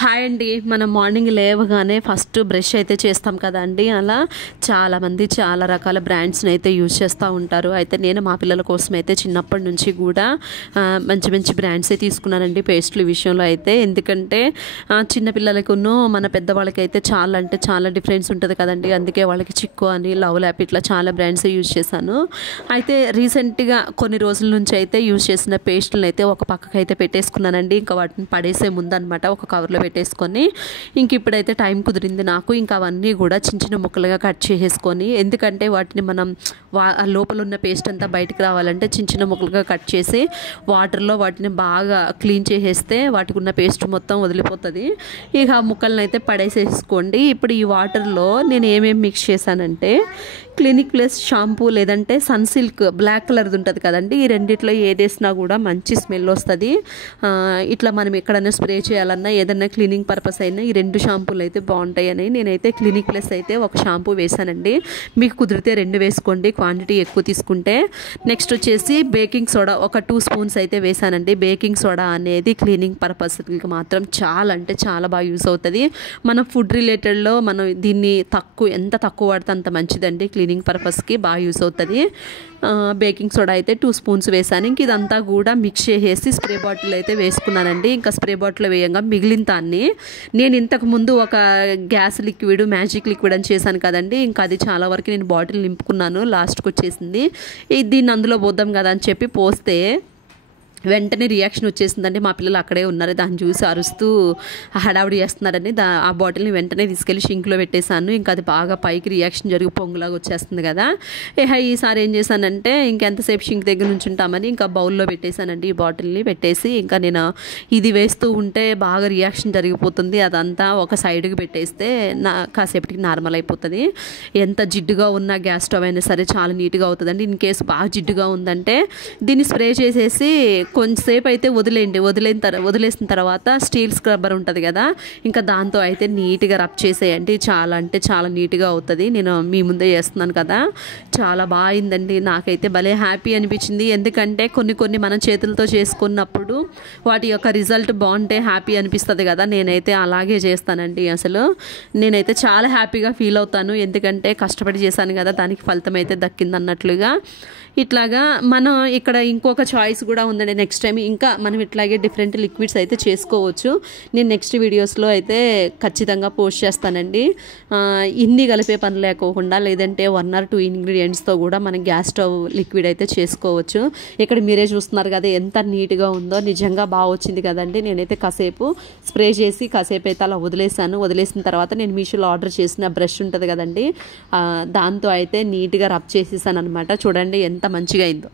Hi అండి. మనం morning లేవగానే ఫస్ట్ బ్రష్ అయితే చేస్తాం కదండి. అలా చాలామంది చాలా రకాల బ్రాండ్స్ని అయితే యూజ్ చేస్తూ ఉంటారు. అయితే నేను మా పిల్లల కోసం అయితే చిన్నప్పటి నుంచి కూడా మంచి మంచి బ్రాండ్సే తీసుకున్నానండి పేస్ట్ల విషయంలో అయితే. ఎందుకంటే చిన్నపిల్లలకును మన పెద్దవాళ్ళకి అయితే చాలా అంటే చాలా డిఫరెన్స్ ఉంటుంది కదండి. అందుకే వాళ్ళకి చిక్కు అని, లవ్ ల్యాప్ ఇట్లా చాలా బ్రాండ్స్ యూజ్ చేశాను. అయితే రీసెంట్గా కొన్ని రోజుల నుంచి అయితే యూజ్ చేసిన పేస్ట్లను అయితే ఒక పక్కకు అయితే పెట్టేసుకున్నానండి. ఇంకా వాటిని పడేసే ముందనమాట ఒక కవర్లో పెట్టేసుకొని ఇంక ఇప్పుడైతే టైం కుదిరింది నాకు. ఇంకా అవన్నీ కూడా చిన్న చిన్న ముక్కలుగా కట్ చేసేసుకొని, ఎందుకంటే వాటిని మనం లోపల ఉన్న పేస్ట్ అంతా బయటకు రావాలంటే చిన్న చిన్న ముక్కలుగా కట్ చేసి వాటర్లో వాటిని బాగా క్లీన్ చేసేస్తే వాటికి ఉన్న పేస్ట్ మొత్తం వదిలిపోతుంది. ఇక ఆ ముక్కలను అయితే పడేసేసుకోండి. ఇప్పుడు ఈ వాటర్లో నేను ఏమేమి మిక్స్ చేశానంటే క్లినిక్ ప్లస్ షాంపూ లేదంటే సన్సిల్క్ బ్లాక్ కలర్ది ఉంటుంది కదండి. ఈ రెండిట్లో ఏదేసినా కూడా మంచి స్మెల్ వస్తుంది. ఇట్లా మనం ఎక్కడైనా స్ప్రే చేయాలన్నా ఏదైనా క్లీనింగ్ పర్పస్ అయినా ఈ రెండు షాంపూలు అయితే బాగుంటాయని నేనైతే క్లినిక్ ప్లస్ అయితే ఒక షాంపూ వేసానండి. మీకు కుదిరితే రెండు వేసుకోండి, క్వాంటిటీ ఎక్కువ తీసుకుంటే. నెక్స్ట్ వచ్చేసి బేకింగ్ సోడా ఒక 2 స్పూన్స్ అయితే వేసానండి. బేకింగ్ సోడా అనేది క్లీనింగ్ పర్పస్కి మాత్రం చాలా అంటే చాలా బాగా యూస్ అవుతుంది. మనం ఫుడ్ రిలేటెడ్లో మనం దీన్ని ఎంత తక్కువ వాడితే అంత మంచిదండి. క్లీనింగ్ పర్పస్కి బాగా యూస్ అవుతుంది. బేకింగ్ సోడా అయితే 2 స్పూన్స్ వేసాను. ఇంక ఇదంతా కూడా మిక్స్ చేసేసి స్ప్రే బాటిల్ అయితే వేసుకున్నానండి. ఇంకా స్ప్రే బాటిల్ వేయంగా మిగిలిన దాన్ని నేను ఇంతకుముందు ఒక గ్యాస్ లిక్విడ్, మ్యాజిక్ లిక్విడ్ అని చేశాను కదండి. ఇంకా అది చాలా వరకు నేను బాటిల్ నింపుకున్నాను. లాస్ట్కి వచ్చేసింది. దీన్ని అందులో పోద్దాం కదా అని చెప్పి పోస్తే వెంటనే రియాక్షన్ వచ్చేసిందండి. మా పిల్లలు అక్కడే ఉన్నారు, దాన్ని చూసి అరుస్తూ హడావుడి చేస్తున్నారని ఆ బాటిల్ని వెంటనే తీసుకెళ్ళి షింక్లో పెట్టేశాను. ఇంకా అది బాగా పైకి రియాక్షన్ జరిగి పొంగులాగా వచ్చేస్తుంది కదా. ఈసారి ఏం చేశానంటే ఇంకెంతసేపు షింక్ దగ్గర నుంచి ఉంటామని ఇంకా బౌల్లో పెట్టేశానండి. ఈ బాటిల్ని పెట్టేసి ఇంకా నేను ఇది వేస్తూ ఉంటే బాగా రియాక్షన్ జరిగిపోతుంది. అదంతా ఒక సైడ్కి పెట్టేస్తే కాసేపటికి నార్మల్ అయిపోతుంది. ఎంత జిడ్డుగా ఉన్న గ్యాస్ స్టవ్ అయినా సరే చాలా నీట్గా అవుతుందండి. ఇన్ కేసు బాగా జిడ్డుగా ఉందంటే దీన్ని స్ప్రే చేసేసి కొంచెంసేపు అయితే వదిలేసిన తర్వాత స్టీల్ స్క్రబ్బర్ ఉంటుంది కదా, ఇంకా దాంతో అయితే నీట్గా రబ్ చేసేయండి. చాలా అంటే చాలా నీట్గా అవుతుంది. నేను మీ ముందే చేస్తున్నాను కదా, చాలా బాగుందండి. నాకైతే భలే హ్యాపీ అనిపించింది. ఎందుకంటే కొన్ని మన చేతులతో చేసుకున్నప్పుడు వాటి యొక్క రిజల్ట్ బాగుంటే హ్యాపీ అనిపిస్తుంది కదా. నేనైతే అలాగే చేస్తానండి. అసలు నేనైతే చాలా హ్యాపీగా ఫీల్ అవుతాను. ఎందుకంటే కష్టపడి చేశాను కదా, దానికి ఫలితం అయితే దక్కింది అన్నట్లుగా. ఇట్లాగా మనం ఇక్కడ ఇంకొక చాయిస్ కూడా ఉందండి. నెక్స్ట్ టైం ఇంకా మనం ఇట్లాగే డిఫరెంట్ లిక్విడ్స్ అయితే చేసుకోవచ్చు. నేను నెక్స్ట్ వీడియోస్లో అయితే ఖచ్చితంగా పోస్ట్ చేస్తానండి. ఇన్ని కలిపే పని లేకోకుండా లేదంటే 1 or 2 ఇంగ్రీడియంట్స్తో కూడా మనం గ్యాస్ స్టవ్ లిక్విడ్ అయితే చేసుకోవచ్చు. ఇక్కడ మీరే చూస్తున్నారు కదా ఎంత నీట్గా ఉందో. నిజంగా బాగా వచ్చింది కదండి. నేనైతే కాసేపు స్ప్రే చేసి కాసేపు అయితే అలా వదిలేసిన తర్వాత నేను మీషోలో ఆర్డర్ చేసిన బ్రష్ ఉంటుంది కదండి, దాంతో అయితే నీట్గా రబ్ చేసేసాను అనమాట. చూడండి ఎంత మంచిగా అయిందో.